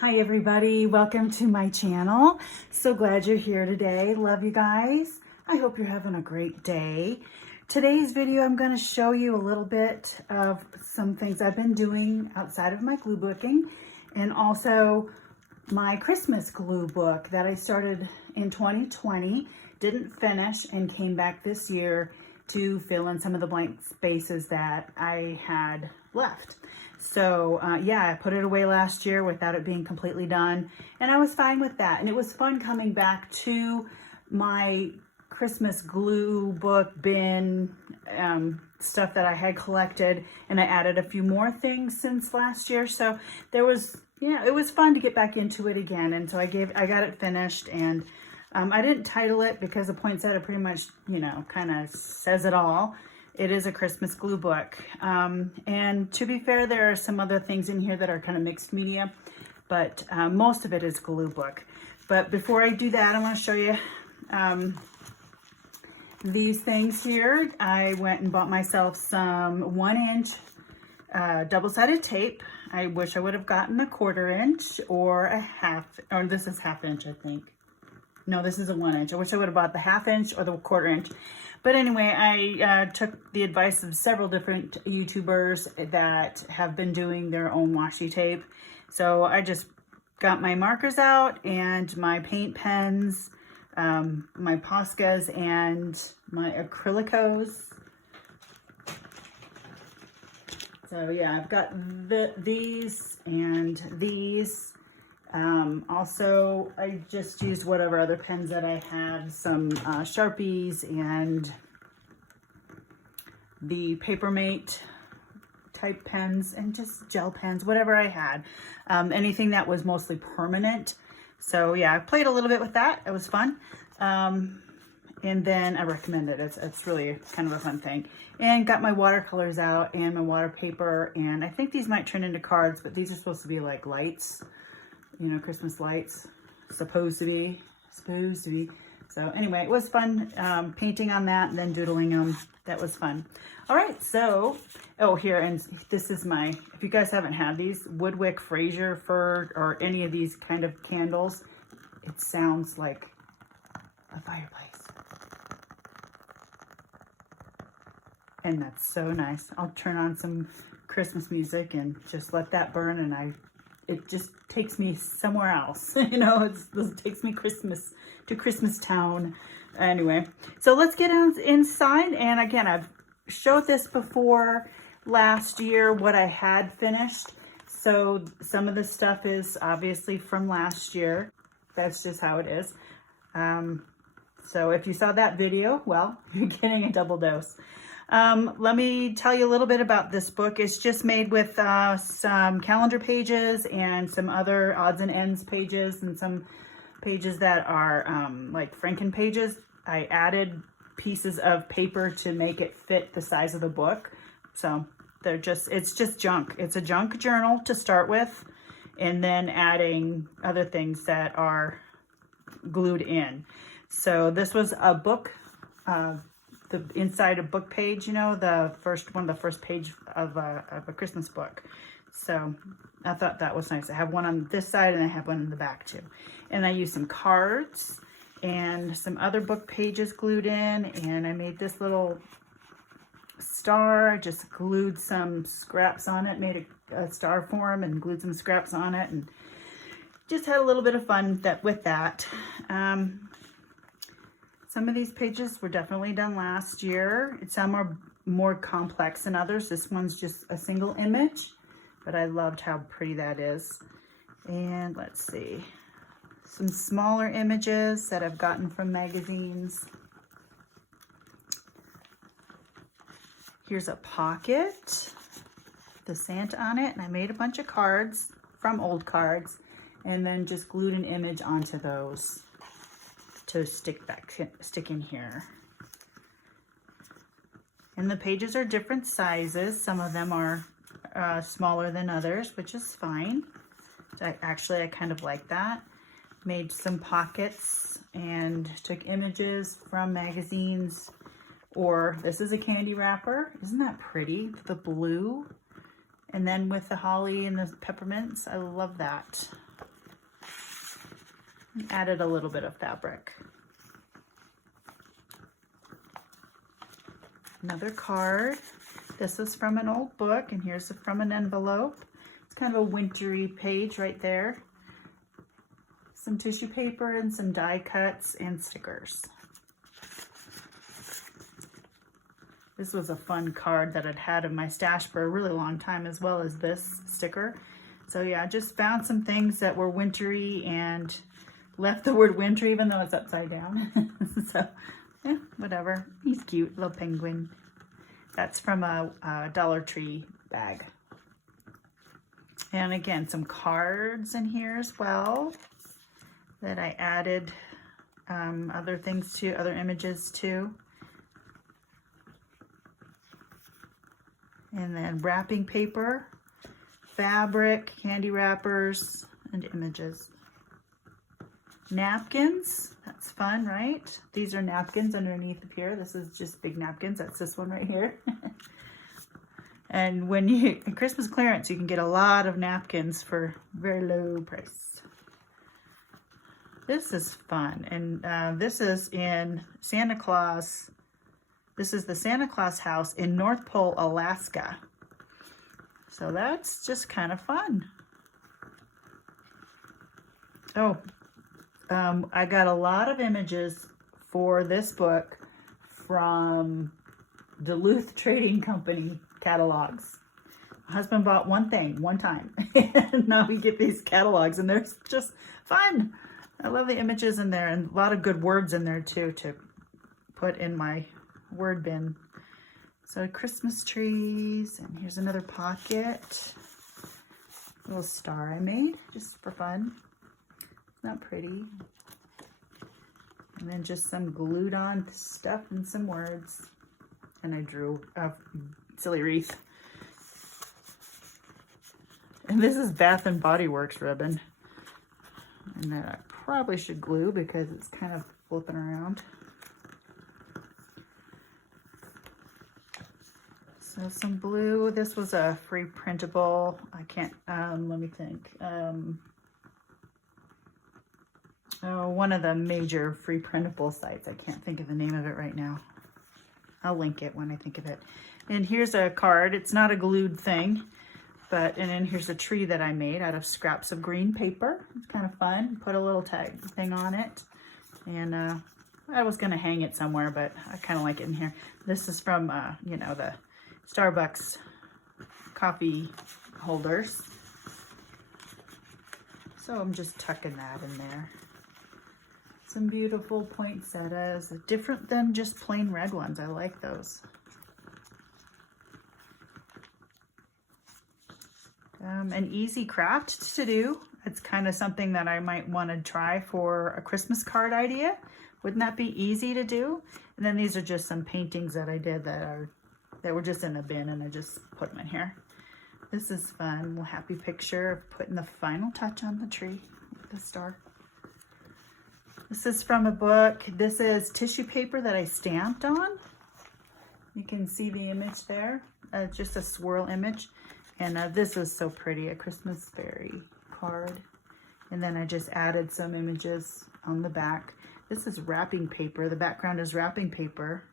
Hi everybody, welcome to my channel. So glad you're here today. Love you guys. I hope you're having a great day. Today's video I'm going to show you a little bit of some things I've been doing outside of my glue booking, and also my Christmas glue book that I started in 2020, didn't finish, and came back this year to fill in some of the blank spaces that I had left. So yeah, I put it away last year without it being completely done, and I was fine with that. And it was fun coming back to my Christmas glue book bin, stuff that I had collected, and I added a few more things since last year. So there was, it was fun to get back into it again. And so I got it finished, and I didn't title it because the poinsettia pretty much, kind of says it all. It is a Christmas glue book. And to be fair, there are some other things in here that are kind of mixed media, but most of it is glue book. But before I do that, I want to show you these things here. I went and bought myself some 1-inch double-sided tape. I wish I would have gotten a 1/4 inch or a half, or this is 1/2 inch, I think. No, this is a 1 inch. I wish I would have bought the 1/2 inch or the 1/4 inch. But anyway, I took the advice of several different YouTubers that have been doing their own washi tape. So I just got my markers out and my paint pens, my Poscas and my acrylicos. So yeah, I've got these and these. Also, I just used whatever other pens that I had, some Sharpies and the Papermate type pens and just gel pens, whatever I had. Anything that was mostly permanent. So yeah, I played a little bit with that. It was fun. And then I recommend it. It's really kind of a fun thing. And got my watercolors out and my water paper. And I think these might turn into cards, but these are supposed to be like lights. Christmas lights, supposed to be. So anyway, it was fun painting on that and then doodling them. That was fun. All right, so, here, and this is my, if you guys haven't had these, Woodwick Fraser fir or any of these kind of candles, it sounds like a fireplace. And that's so nice. I'll turn on some Christmas music and just let that burn, and it just takes me somewhere else. It takes me to Christmas town. Anyway, so let's get inside. And again, I've showed this before last year, what I had finished. So some of the stuff is obviously from last year. That's just how it is. So if you saw that video, well, you're getting a double dose. Let me tell you a little bit about this book. It's just made with some calendar pages and some other odds and ends pages and some pages that are like Franken pages. I added pieces of paper to make it fit the size of the book. So it's just junk. It's a junk journal to start with, and then adding other things that are glued in. So this was a book, the inside a book page, one of the first page of a Christmas book. So I thought that was nice. I have one on this side and I have one in the back too. And I used some cards and some other book pages glued in, and I made this little star. I just glued some scraps on it, made a star form and glued some scraps on it, and just had a little bit of fun with that. Some of these pages were definitely done last year. Some are more complex than others. This one's just a single image, but I loved how pretty that is. And let's see, some smaller images that I've gotten from magazines. Here's a pocket, the Santa on it, and I made a bunch of cards from old cards and then just glued an image onto those to stick in here. And the pages are different sizes. Some of them are smaller than others, which is fine. I kind of like that. Made some pockets and took images from magazines. Or this is a candy wrapper. Isn't that pretty? The blue. And then with the holly and the peppermints. I love that. Added a little bit of fabric. Another card. This is from an old book, and here's from an envelope. It's kind of a wintry page right there. Some tissue paper and some die cuts and stickers. This was a fun card that I'd had in my stash for a really long time, as well as this sticker. So yeah, I just found some things that were wintry and left the word winter even though it's upside down. So yeah, whatever. He's cute, little penguin. That's from a Dollar Tree bag. And again, some cards in here as well that I added other things to, other images to. And then wrapping paper, fabric, candy wrappers, and images. Napkins, that's fun, right? These are napkins underneath of here. This is just big napkins. That's this one right here. And when you, in Christmas clearance, you can get a lot of napkins for very low price. This is fun. And this is in Santa Claus. This is the Santa Claus house in North Pole, Alaska. So that's just kind of fun. Oh, I got a lot of images for this book from Duluth Trading Company catalogs. My husband bought one thing, one time. And now we get these catalogs and they're just fun. I love the images in there and a lot of good words in there too to put in my word bin. So Christmas trees, and here's another pocket. Little star I made just for fun. Not pretty. And then just some glued on stuff and some words. And I drew a silly wreath. And this is Bath and Body Works ribbon. And that I probably should glue because it's kind of flipping around. So some blue. This was a free printable. I can't, let me think. Oh, one of the major free printable sites. I can't think of the name of it right now. I'll link it when I think of it. And here's a card. It's not a glued thing, but, and then here's a tree that I made out of scraps of green paper. It's kind of fun. Put a little tag thing on it. And I was going to hang it somewhere, but I kind of like it in here. This is from, you know, the Starbucks coffee holders. So I'm just tucking that in there. Some beautiful poinsettias, different than just plain red ones. I like those. An easy craft to do. It's kind of something that I might want to try for a Christmas card idea. Wouldn't that be easy to do? And then these are just some paintings that I did that were just in a bin, and I just put them in here. This is fun. A little happy picture of putting the final touch on the tree with the star. This is from a book. This is tissue paper that I stamped on. You can see the image there. Just a swirl image. And this is so pretty, a Christmas berry card. And then I just added some images on the back. This is wrapping paper. The background is wrapping paper.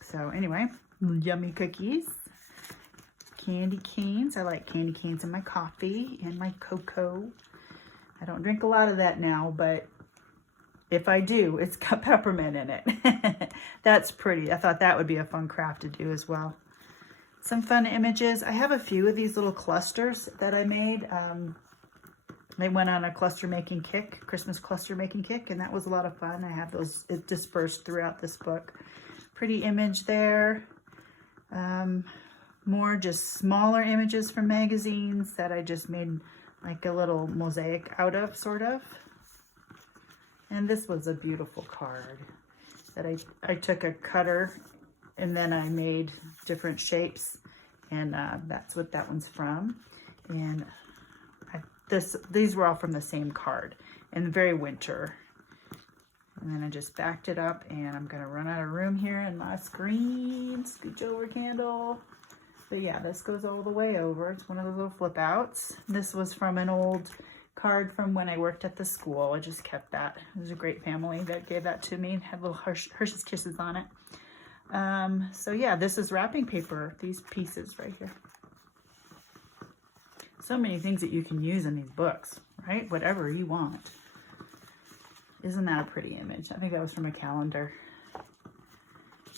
So anyway, yummy cookies. Candy canes. I like candy canes in my coffee and my cocoa. I don't drink a lot of that now, but if I do, it's got peppermint in it. That's pretty. I thought that would be a fun craft to do as well. Some fun images. I have a few of these little clusters that I made. They went on a cluster making kick, Christmas cluster making kick, and that was a lot of fun. I have those dispersed throughout this book. Pretty image there. More just smaller images from magazines that I just made like a little mosaic out of, sort of. And this was a beautiful card that I took a cutter and then I made different shapes, and that's what that one's from. And these were all from the same card, and very winter. And then I just backed it up, and I'm gonna run out of room here in my screen. Scooch over candle. But yeah, this goes all the way over. It's one of those little flip outs. This was from an old card from when I worked at the school. I just kept that. It was a great family that gave that to me. It had little Hershey's Kisses on it. So yeah, this is wrapping paper, these pieces right here. So many things that you can use in these books, right? Whatever you want. Isn't that a pretty image? I think that was from a calendar.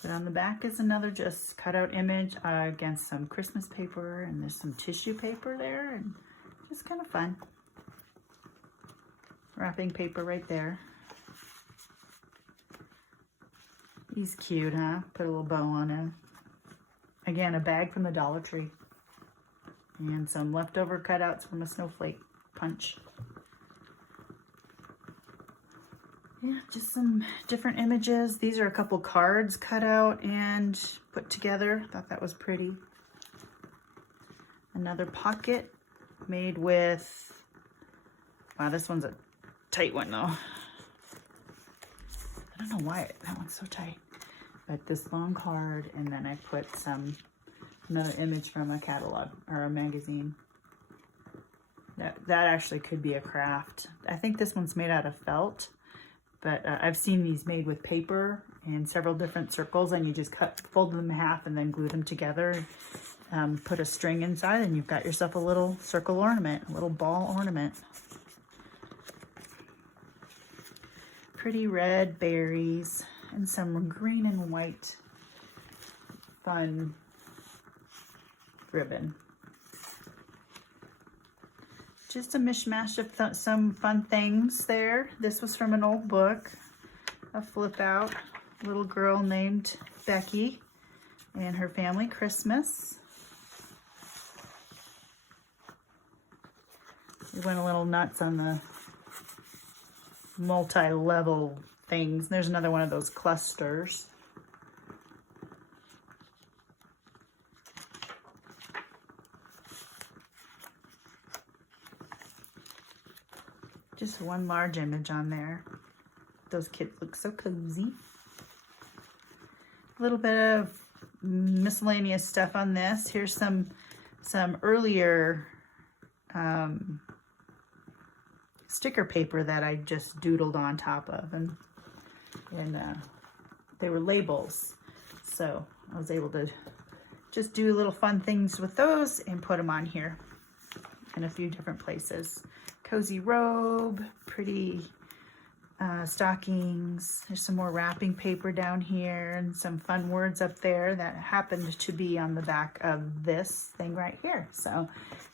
But on the back is another just cutout image against some Christmas paper, and there's some tissue paper there, and just kind of fun. Wrapping paper right there. He's cute, huh? Put a little bow on him. Again, a bag from the Dollar Tree. And some leftover cutouts from a snowflake punch. Yeah, just some different images. These are a couple cards cut out and put together. Thought that was pretty. Another pocket made with, wow, this one's a tight one though. I don't know why that one's so tight. But this long card, and then I put another image from a catalog or a magazine. That actually could be a craft. I think this one's made out of felt, but I've seen these made with paper in several different circles, and you just fold them in half and then glue them together. Put a string inside, and you've got yourself a little circle ornament, a little ball ornament. Pretty red berries and some green and white fun ribbon. Just a mishmash of some fun things there. This was from an old book, a flip out, little girl named Becky and her family Christmas. We went a little nuts on the multi-level things. There's another one of those clusters. Just one large image on there. Those kids look so cozy. A little bit of miscellaneous stuff on this. Here's some earlier sticker paper that I just doodled on top of, and they were labels, so I was able to just do little fun things with those and put them on here in a few different places. Cozy robe, pretty stockings. There's some more wrapping paper down here and some fun words up there that happened to be on the back of this thing right here. So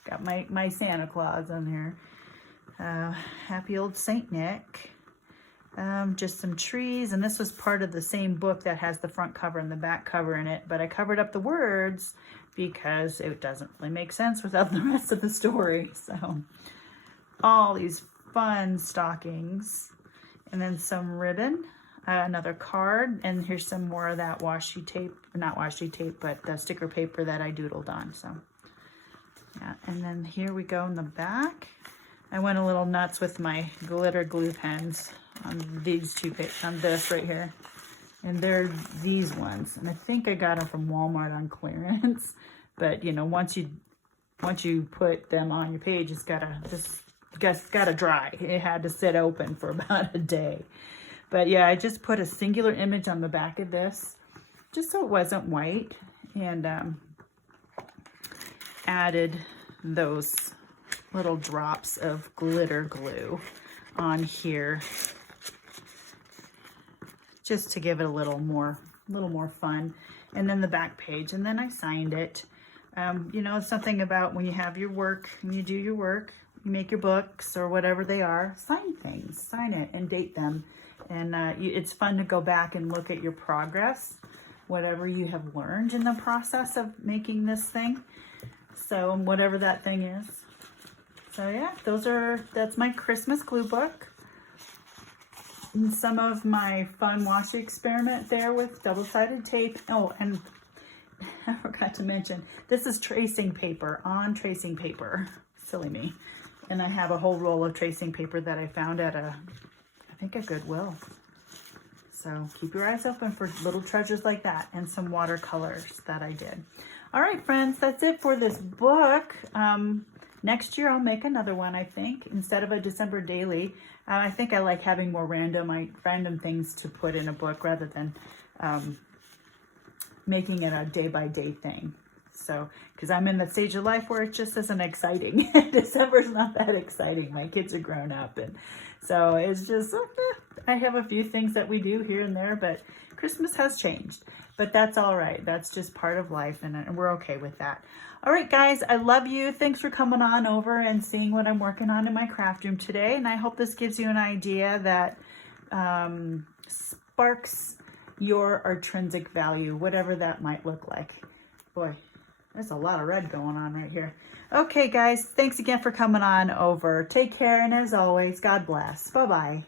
got my Santa Claus on there. Happy old Saint Nick. Just some trees, and this was part of the same book that has the front cover and the back cover in it, but I covered up the words because it doesn't really make sense without the rest of the story. So all these fun stockings, and then some ribbon, another card, and here's some more of that washi tape, not washi tape, but the sticker paper that I doodled on. So yeah, and then here we go in the back. I went a little nuts with my glitter glue pens on these two on this right here, and they're these ones, and I think I got them from Walmart on clearance. But you know, once you put them on your page, it's gotta dry. It had to sit open for about a day. But yeah, I just put a singular image on the back of this just so it wasn't white, and added those little drops of glitter glue on here just to give it a little more fun. And then the back page, and then I signed it. You know, something about when you have your work, when you do your work, you make your books or whatever they are, sign things, sign it and date them. And it's fun to go back and look at your progress, whatever you have learned in the process of making this thing. So whatever that thing is. So yeah, that's my Christmas glue book. And some of my fun washi experiment there with double-sided tape. Oh, and I forgot to mention, this is tracing paper on tracing paper. Silly me. And I have a whole roll of tracing paper that I found at I think a Goodwill. So keep your eyes open for little treasures like that, and some watercolors that I did. All right, friends, that's it for this book. next year I'll make another one, I think, instead of a December daily. I think I like having more random things to put in a book rather than making it a day-by-day thing. So, because I'm in that stage of life where it just isn't exciting. December's not that exciting. My kids are grown up, and so it's just, I have a few things that we do here and there, but Christmas has changed. But that's all right. That's just part of life, and we're okay with that. All right, guys, I love you. Thanks for coming on over and seeing what I'm working on in my craft room today. And I hope this gives you an idea that sparks your intrinsic value, whatever that might look like. Boy, there's a lot of red going on right here. Okay, guys, thanks again for coming on over. Take care, and as always, God bless. Bye-bye.